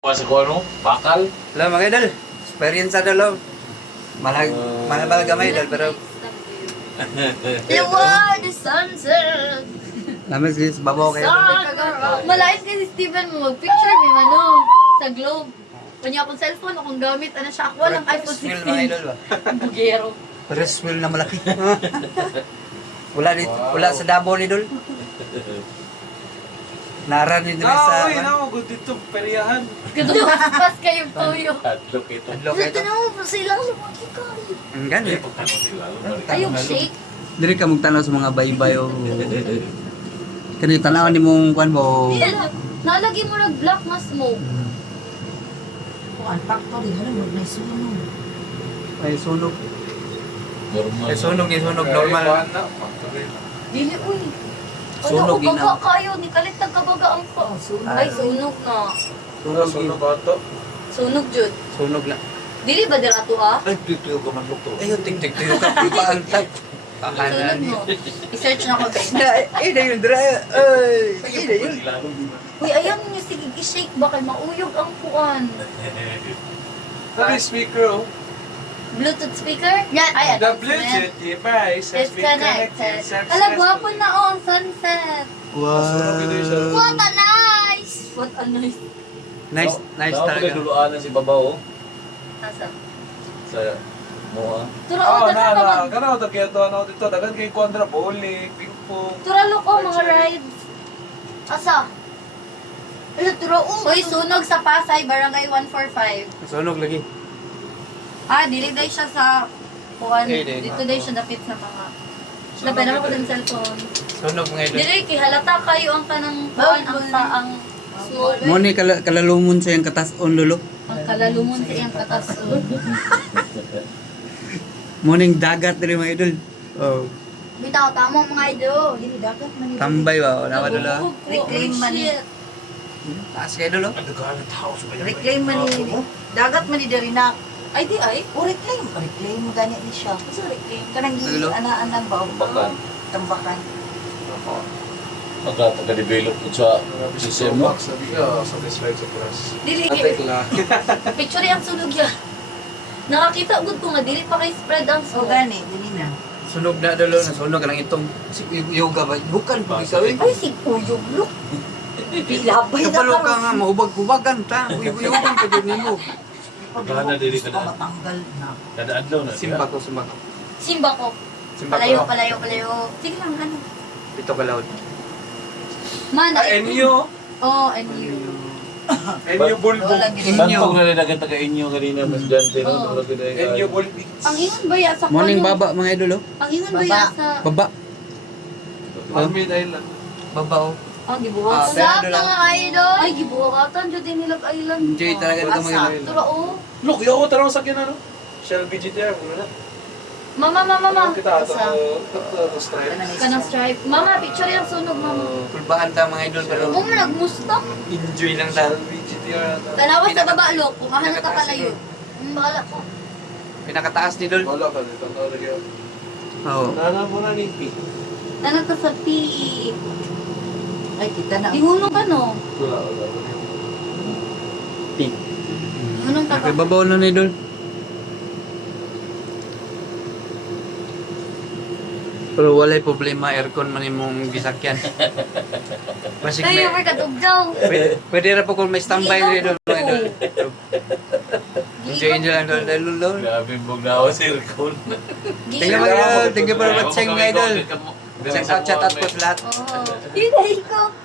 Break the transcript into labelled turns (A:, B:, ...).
A: Sa ko ano? Bakal?
B: Hello mga idol, experience sa dalo. Malabal gamay idol pero
C: You are the sunset.
B: namin sis babaw kayo.
C: Malain kasi Steven mo mag-picture ni Mano sa globe. Kanya akong cellphone, akong gamit, ano siya, ako walang iPhone
B: Wheel mga idol
C: 16.
B: ba?
C: Bugero.
B: Press wheel na malaki. Wala sa Davao ni idol. Naran ni dili sa
D: uy, good dito, periyahan.
C: Pas kayong toyo.
A: Adlok ito.
B: adlaw kayo.
C: Tanaw mo sila, lumaki ka.
B: Ang gani.
A: Pagtanong sila.
C: Ayong shake.
B: Diri ka magtanaw sa mga baybay o kani tanaw ni mong kwan mo.
C: Hindi, nalagi mo nag-black na smoke.
E: Ang factory, halang wag na sunog.
B: Ay sunog.
A: Normal.
B: Ay sunog ni sunog normal.
C: Dili, uy.
B: Sunog
C: Ano,
B: ginaw.
C: baga kayo, ni kalit nagkabaga ang pa. Ay, sunog na.
B: Sunog.
C: Sunog, Jud.
B: Sunog na.
C: Dili ba dirato ha?
A: Ay, titiyo ka man to.
B: Ayo ting ting ting ka pipaan tag.
C: Sunog mo. I-search na ko, guys.
B: Na yun dra. Ay, na yun.
C: Uy, ayaw niyo, sige, i-shake ba kay mauyog ang puan.
D: Sabi speaker, oh.
C: Bluetooth speaker? Yan, ay,
D: The
C: announcement.
D: Bluetooth device has
C: It's
D: been
C: connected.
D: connected
C: Ala, guwapo
D: successfully.
C: na oh, ang sunset.
B: Wow.
C: What a nice! What a nice.
B: Nice, nice
A: Talaga.
B: talaga.
A: Duluanan si Babaw
C: Asa?
A: sa Moa.
C: Tura,
D: Oh,
C: oh,
D: na. Kana to kaya to ano dito, dagan kay Quadra bowling, ping pong.
C: Turalo ko, mga rides. Asa? Ala, turo, uy, sunog sa Pasay, Barangay 145.
B: Sunog lagi.
C: Ah, dili day siya sa kuan.
B: Eh, di.
C: Dito day siya dapit sa mga. Dapat naman ko din cellphone.
B: Sunog mga idol.
C: Dili, kay halata kayo ang kanang kuan, ang saang smoke.
B: Mo ni kalalumon sa yung katas on lolo.
C: Ang kalalumon sa iyang katasun.
B: Morning dagat diri mga idol. Oh,
C: Bitaw, tama mga idol. Dili, dagat man.
B: tambay ba na wadala.
E: Reclaim money.
B: Taas kay idol oh.
E: Reclaim man ni dagat man ni diri na.
C: Ay, di ay.
E: O reclaim, reclaim mo gani ni siya.
C: Sa reclaim.
E: Kanang gi
B: Hello?
E: ana-anang ba?
A: Tambakan.
E: Tambakan.
A: Pagka-develop ko sa system mo.
D: Sabi ka, satisfied sa press.
C: Dili,
D: lang.
C: picture ang sunog yan. Nakakita gud ko nga dili pa kay spread ang
E: So
C: smoke.
E: gani dili na.
B: Sunog na dolo na sunog ka lang itong si yoga ba. Bukan pag ikaw eh.
C: Ay, si Uyog Look. Bilabay na
B: Kapalo ka
C: karon.
B: nga maubag-ubagan ta. Uyugan ka jud nimo.
A: Gana dili ka na.
E: Matanggal na.
A: Kada adlaw na.
B: Simba ko, simba ko.
C: Simba ko.
B: Simba
C: Palayo,
B: ko.
C: palayo, palayo. Sige lang, ano.
B: Dito ka loud.
C: Man,
D: Enyo.
C: Oh, and you.
D: Enyo bulbo.
E: Wala gid.
A: Bantog na rin agad taga inyo kanina, Mas Dante.
C: Oo.
D: Enyo bulbi.
C: Ang ingon ba ya sa
B: Morning
C: kuno?
B: baba mga idol oh.
C: Ang ingon ba ya sa...
B: Baba.
D: Almid Island.
B: Baba oh.
C: Ah, gibuhatan.
B: pero
C: Sa
B: doon lang.
C: mga idol. Ay, gibuhatan. Diyo din nilag island.
B: Enjoy talaga dito mga idol.
C: Tura, oh.
D: Look, yo ko tanong sa kina no. Shell BGTR mo na.
C: Mama, mama, mama.
D: Kita
C: Asa?
D: to strike.
C: Kanang stripe. Mama, picture yung sunog, mama.
B: Kulbahan ta mga idol pero
C: Kung nagmusta.
B: enjoy lang ta.
D: Shell BGTR.
C: Tanawas sa baba, look. Kung kahit ka palayo. Bahala ko.
B: Pinakataas ni Dol.
D: Wala ka dito. Tawag yun.
B: Oo.
D: Nana mo na ni P.
C: Ano ka sa PE?
E: Ay kita na.
C: Inguno ka, no?
D: Wala.
C: Anong ka?
B: Nagbabaw na ni Dol. Pero walay problema aircon man imong gisakyan. Basig
C: Kayo,
B: may
C: may katugdaw.
B: pwede ra po kung may standby ni Dol mga idol. Enjoy nyo lang Dol. Dol.
A: Grabe mong nawa si Ircon.
B: Thank you mga idol. Thank you for watching mga idol. Shout out po sa lahat.
C: Oh. Yun, ko.